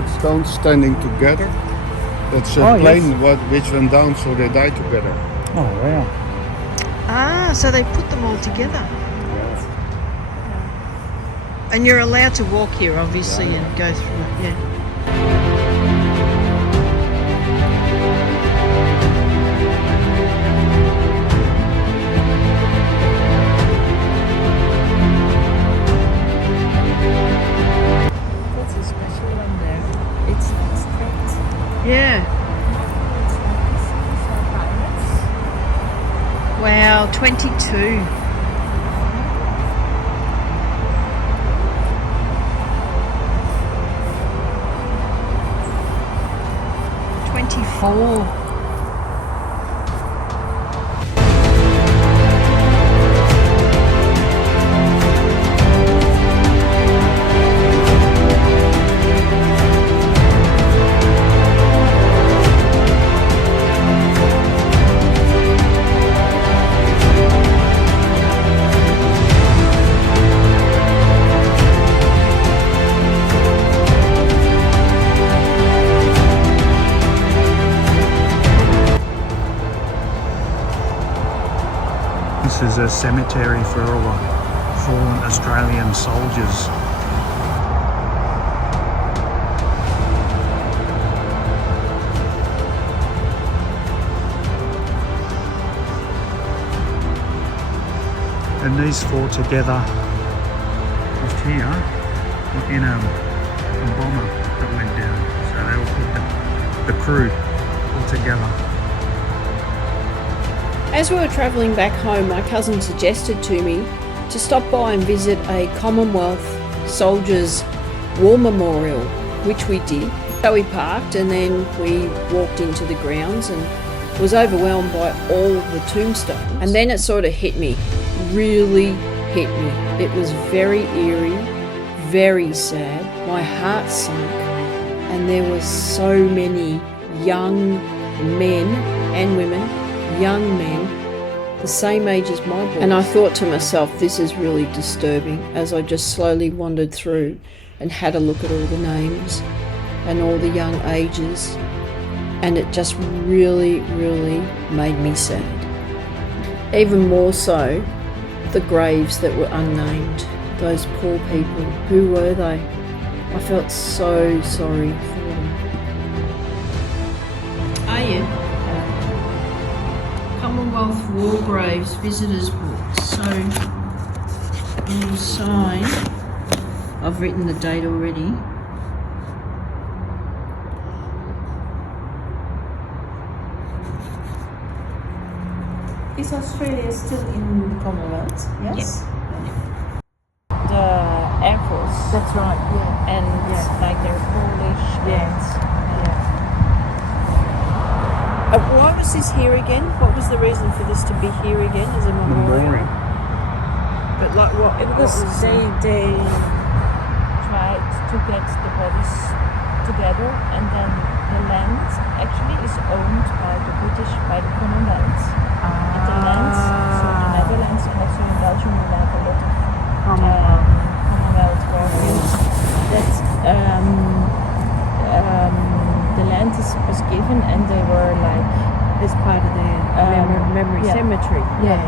headstones standing together. That's a plane which went down, so they died together. Oh, wow. Ah, so they put them all together. Yeah. And you're allowed to walk here, obviously, and go through it, yeah. That's a special one there. It's straight. Yeah. Wow, 22. Oh. This is a cemetery for all fallen Australian soldiers. And these four together just here in a bomber that went down. So they all put the crew all together. As we were travelling back home, my cousin suggested to me to stop by and visit a Commonwealth soldiers' war memorial, which we did. So we parked and then we walked into the grounds and was overwhelmed by all the tombstones. And then it sort of hit me, really hit me. It was very eerie, very sad. My heart sunk, and there were so many young men and women, young men, the same age as my boys. And I thought to myself, this is really disturbing, as I just slowly wandered through and had a look at all the names and all the young ages, and it just really, really made me sad. Even more so, the graves that were unnamed, those poor people, who were they? I felt so sorry for them. Are you? Commonwealth War Graves Visitors Book. So, on the side, I've written the date already. Is Australia still in the Commonwealth? Yes. Yeah. The Air Force. That's right, yeah. And like they're Polish. Why was this here again? What was the reason for this to be here again as a memorial? But like what? Because they tried to get the bodies together, and then the land actually is owned by the British, by the Commonwealth. And the land, so the Netherlands and also in Belgium, we have a lot of Commonwealth warriors. That the land was given, and they were like As part of the memory cemetery. Yeah.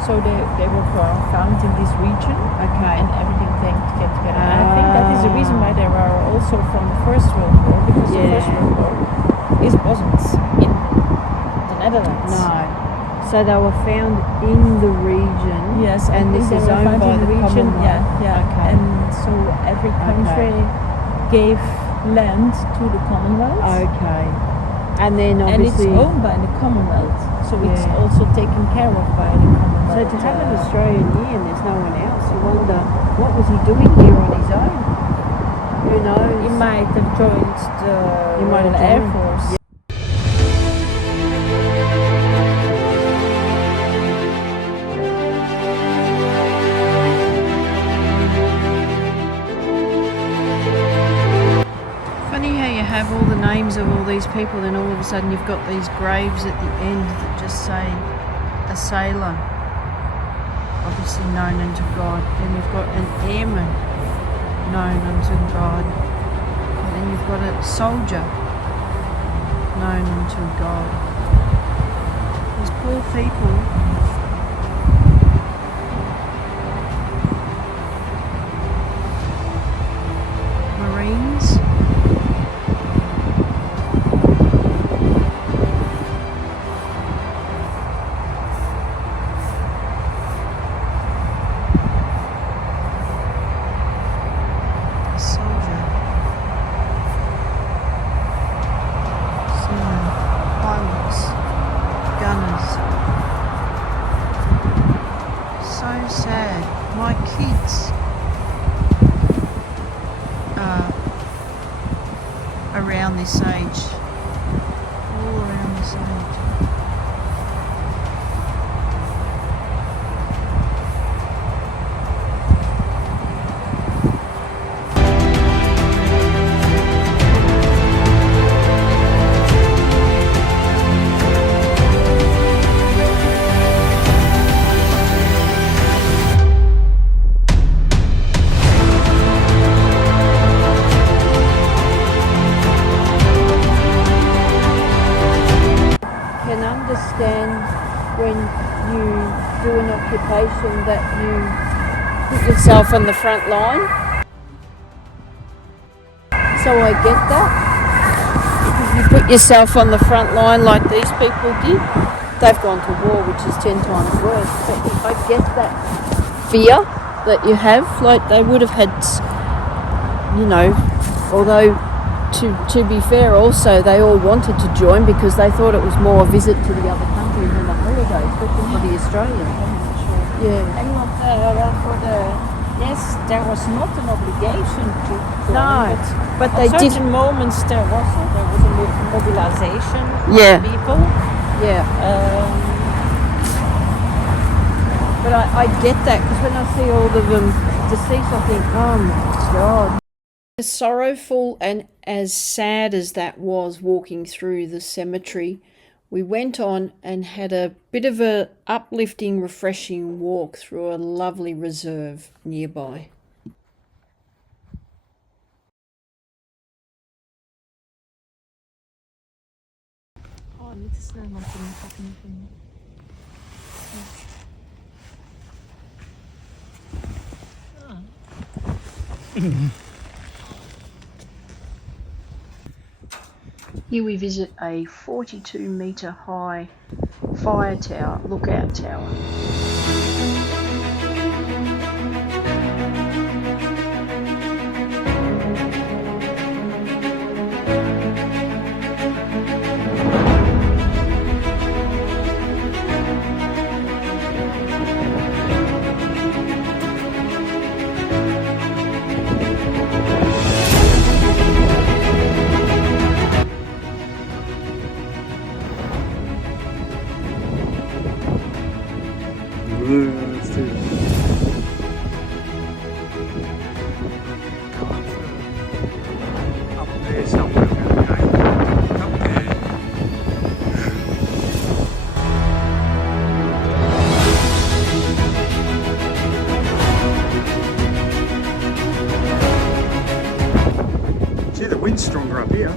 So they were found in this region, Okay. and everything came together. And I think that is the reason why they were also from the First World War, because the First World War wasn't in the Netherlands. No. So they were found in the region. Yes, and this they is were owned found by in the region. Commonwealth. Yeah. Okay. And so every country gave land to the Commonwealth. Okay. And then And it's obviously, owned by the Commonwealth, so it's also taken care of by the Commonwealth. so to have an Australian here and there's no one else, you wonder what was he doing here on his own? Who knows? He might have joined the Royal Air Force. Funny how you have all the names of all these people, then all of a sudden you've got these graves at the end that just say a sailor, obviously known unto God. Then you've got an airman known unto God. then you've got a soldier known to God. These poor people. Marines. Around this age, all around this age. When you do an occupation that you put yourself on the front line. So I get that. If you put yourself on the front line like these people did, they've gone to war, which is 10 times worse. But I get that fear that you have. Like they would have had, you know, although to be fair also they all wanted to join because they thought it was more a visit to the other country than a holiday, especially for the Australians. Yeah. And not for the yes, there was not an obligation to join, No, but they at did. certain moments there was a mobilization Yeah. of people. Yeah. But I get that because when I see all of them deceased, I think, oh my God. As sorrowful and as sad as that was walking through the cemetery, we went on and had a bit of a uplifting, refreshing walk through a lovely reserve nearby. Oh, niet te snel, want dan gaat het niet in. Here we visit a 42-metre high fire tower, lookout tower. Let's do it. Up there somewhere we're going to go. Up there. See, the wind's stronger up here.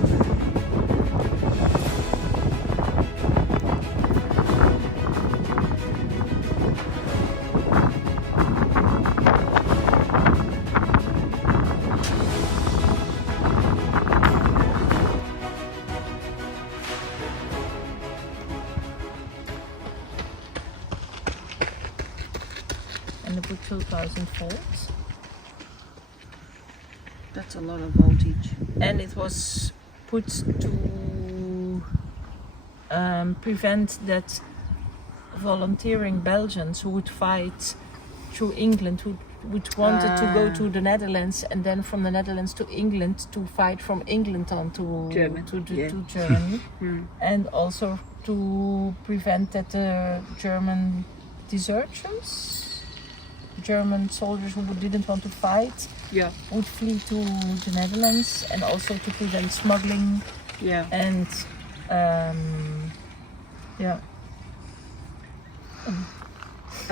And they put 2,000 volts. That's a lot of voltage. And it was put to prevent that volunteering Belgians who would fight through England, who would wanted to go to the Netherlands and then from the Netherlands to England to fight from England on to Germany. And also to prevent that the German desertions, German soldiers who didn't want to fight, would flee to the Netherlands, and also to prevent smuggling. And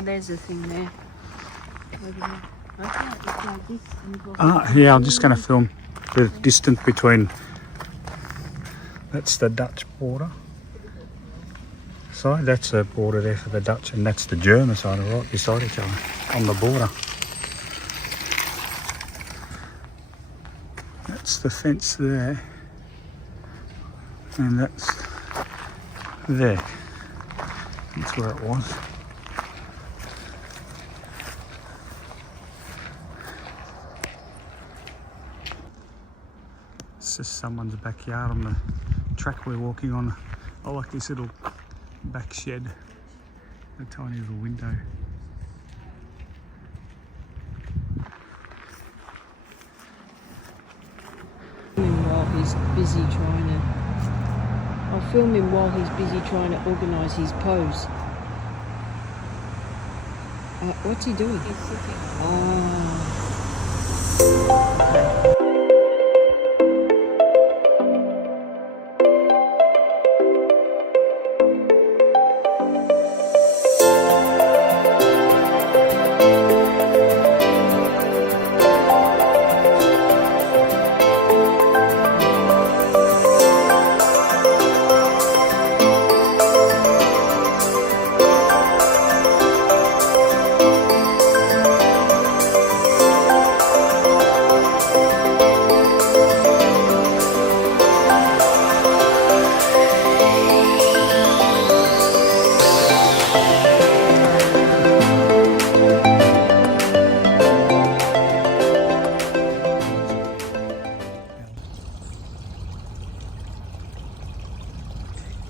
There's a thing there. Yeah, I'm just going to film. the distance between, that's the Dutch border side, that's the border there for the Dutch, and that's the German side, right beside each other on the border. That's the fence there, and that's there. That's where it was. It's just someone's backyard on the track we're walking on. I like this little back shed, a tiny little window. While he's busy trying to, I'll film him while he's busy trying to organise his pose. What's he doing? He's sitting.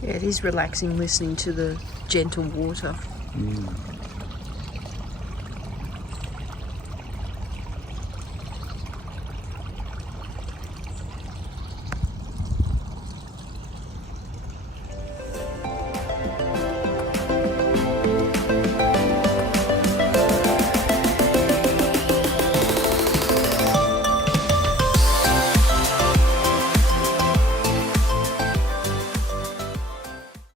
Yeah, it is relaxing listening to the gentle water.